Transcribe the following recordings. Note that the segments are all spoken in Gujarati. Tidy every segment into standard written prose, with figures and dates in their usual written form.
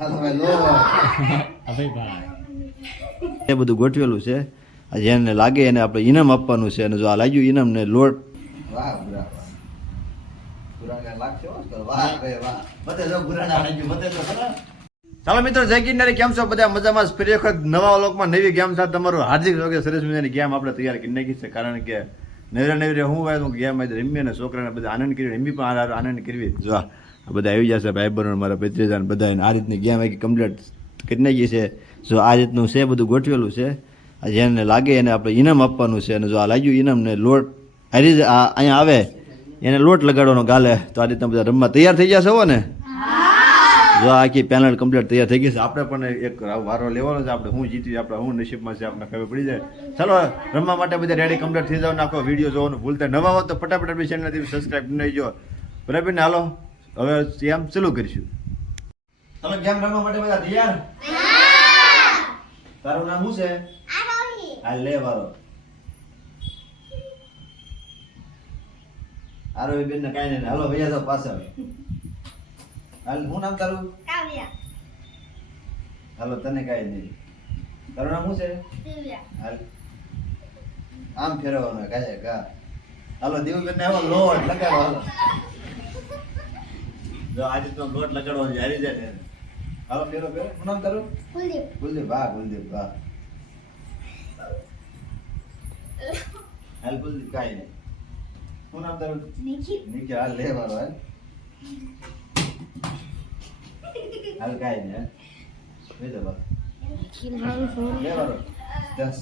એ બધું ગોઠવેલું છે. જેને લાગે એને આપણે ઇનામ આપવાનું છે અને જો આ લાગ્યું ઇનામ ને લોટ વાહ ચાલો મિત્રો જય ગિરનારી કેમ છો બધા મજામાં ફરી વખત નવા વ્લોગમાં નવી ગેમ સાથે તમારું હાર્દિક સ્વાગત. સરસ મજાની ગેમ આપણે તૈયાર કરી નાખી છે કારણ કે નવરે હું હોય ગેમ રમી અને છોકરાને બધા આનંદ કરી રમી પણ આનંદ કરવી. જો આ બધા આવી જશે ભાઈ બહેનો મારા ભત્રીજા બધા આ રીતની ગેમ આખી કમ્પ્લીટ કરી નાખી છે. જો આ રીતનું છે બધું ગોઠવેલું છે. જેને લાગે એને આપણે ઇનામ આપવાનું છે અને જો આ લાગ્યું ઇનામ ને લોટ અહીંયા આવે એને લોટ લગાડવાનો ગાલે. તો આ રીતના બધા રમવા તૈયાર થઈ જશે હો ને. જો આખી પેનલ કમ્પ્લીટ તૈયાર થઈ ગઈ છે. આપણે પણ એક વારો લેવાનો છે. આપણે હું જીતી આપણે હું નસીબમાં છે આપણે ખબર પડી જાય. ચાલો રમવા માટે બધા રેડી કમ્પ્લીટ થઈ જાવ. આખો વિડીયો જોવાનું ભૂલતા નવા હોત તો ફટાફટ આપણી ચેનલથી સબસ્ક્રાઈબ નહીં જો બરાબર ને. હાલો હવે ગેમ ચાલુ કરીશું. ચાલો ગેમ રમવા માટે બધા તૈયાર? તારું નામ શું છે? હાલ લે વારો આરોહી બેન ને કાંઈ નહીં. હાલો ભૈયા જાવ પાછળ. હાલ શું નામ તારું? કાવ્યા. હાલો તને કાંઈ નહીં. તારું નામ શું છે? દિવ્યા. હાલ આમ ફેરવવાનો કાંઈ કા. હાલો દીવબેન ને આવો લોટ લગાવો. હાલો જો આજે તો લોટ લગાડવાનો હારી જાય ને. હાલો ફેરો ફેરો. શું નામ તારું? કુલદીપ. કુલદીપ વાહ કુલદીપ વાહ. હાલ કુલદીપ કાંઈ નહીં. શું નામ તારું? નિખિલ. નિખિલ હાલ લે વારો હાલ. હાલ કાંઈ નહીં. હાલ લે વારો. લે વારો 10.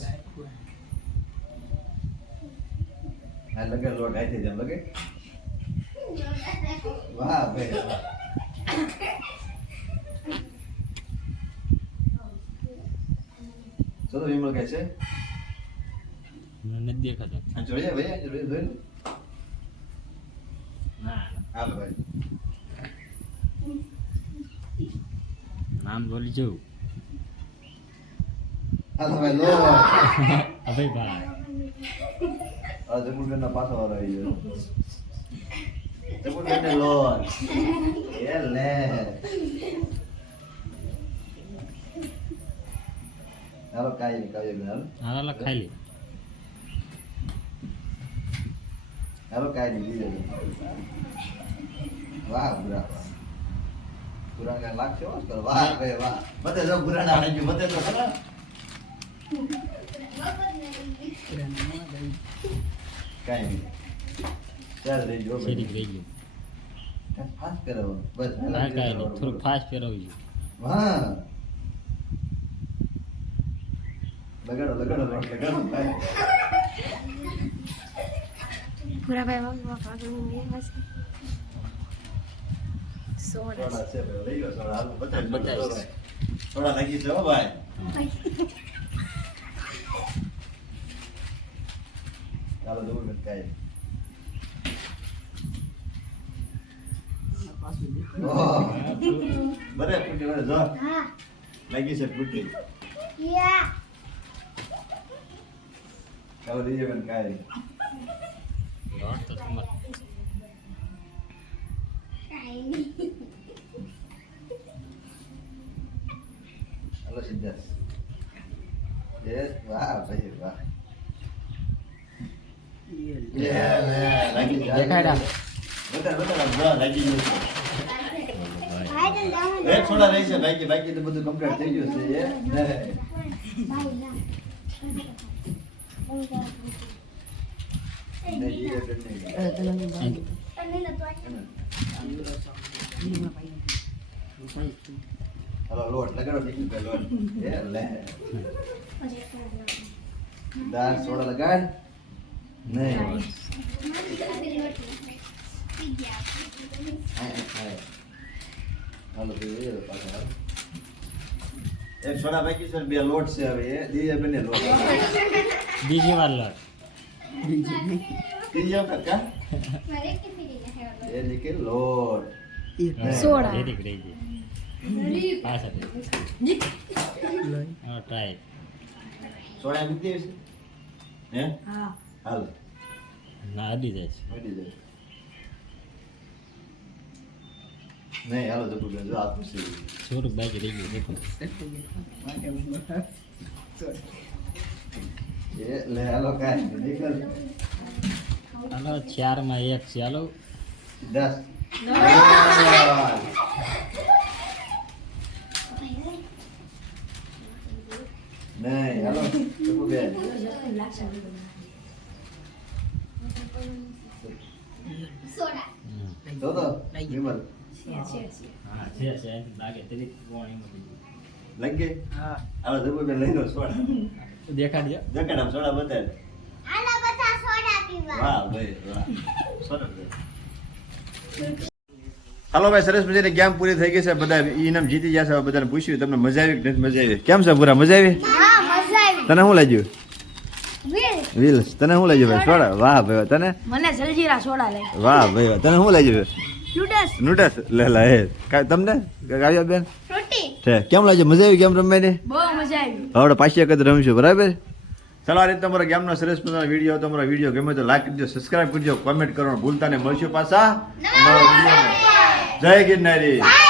હાલ લગે લોટ આઈ થઈ જેમ લગે. વાહ ભાઈ વાહ. ચલો વિમલ કહે છે નથી દેખાતો. જોઈએ ભાઈ જોઈએ હાલ ભાઈ નામ બોલી જવું. હાલ ભાઈ લો અભય ભાઈ આ જમુલબેન ના પાછો વાળો આવી ગયો. જમુલબેન ને લો એ લે. હાલો કાઈ નહીં કાઈ નહીં. હાલો ખાઈ લે. હાલો કાઈ નહીં દીધે. વાહ બુરા બુરા કે લાગશે હો. વાહ ભાઈ વાહ. બતે જો બુરા ના આવી ગયું. બતે તો ખરા કાઈ નહીં. ચાલ રહી જો શેરી રહી ગયું. ફાસ્ટ કરાવો બસ. હા કાંઈ નહીં થોડું ફાસ્ટ ફેરવજો. વાહ લગાડો લગાડો લગાડો. પૂરા ભાઈ બાપા સોડા છે લઈ લો સોડા. હાલ બતાવી સોડા લાગી છે હો ભાઈ. ચાલો દો મિનિટ કાઈ. બરે ફૂટી વળે જો લાગી છે ફૂટી. ચાલો દીજે બેન કાઈ. લોટ તો તમારે હાલો સિદ્ધાર્થ. યસ વાહ ભાઈ વાહ. લાગી દેખાડા. બતા બતા લાગી ગયું છે. એક સોડા રહી છે બાકી બાકી તો બધું કમ્પ્લીટ થઈ ગયું છે. હાલો લોટ લગાડો દીકરી લોટ એ લે. દાળ સોડા લગાડ નહીં. હાલો ભાઈ પાછા એક સોડા બાકી છે. બે લોટ છે હવે એ દીજે બંને લોટ. બીજી વાર લોટ. ત્રીજી વખત કા એ નીકળ લોટ સોડા. રેડી રહી ગઈ. પાછા ટ્રાય. સોડા મૂકી દેવી છે હે. હા હાલ ના અડી જાય છે. મળી જાય. નહીં હાલો જપુબેન જો આ ખુશી થોડુંક બાકી રહી ગયું દેખો એ લે હાલો કાંઈ નીકળ હાલો 4 માં 1 છે હાલો 10 નહીં હાલો જપુબેન તો વિમલ હા છે લાગે તરી કોણ એમ લઈ ગઈ હાલો જપુબેન લઈ લો સોડા દેખાડજો જકડામ સોડા બતાય વાહ ભાઈ વાહ સરસ હાલો ભાઈ સરસ મજાની ગેમ પૂરી થઈ ગઈ છે બધા ઇનામ જીતી ગયા છે બધાને પૂછ્યું તમને મજા આવી કે નથી મજા આવી કેમ છે પૂરા મજા આવી તને શું લાગ્યું વિલ તને શું લાગ્યું ભાઈ સોડા વાહ ભાઈ તને મને જલજીરા સોડા લે વાહ ભાઈ તને શું લાગ્યું લૂડસ નૂડલ્સ લે લા હે તમને કાવ્યા બેન રોટી છે કેમ લાગ્યું મજા આવી ગેમ રમવાની બહુ મજા આવી હવે પાછી વખત રમશું બરાબર ચાલો આ રીતે તમારા ગેમનો સરસ મજાનો વિડીયો તમારો વિડીયો ગમે તો લાઈક કરજો સબસ્ક્રાઇબ કરજો કોમેન્ટ કરવાનું ભૂલતા નહીં મળશું પાછા નવા વિડીયોમાં જય ગિરનારી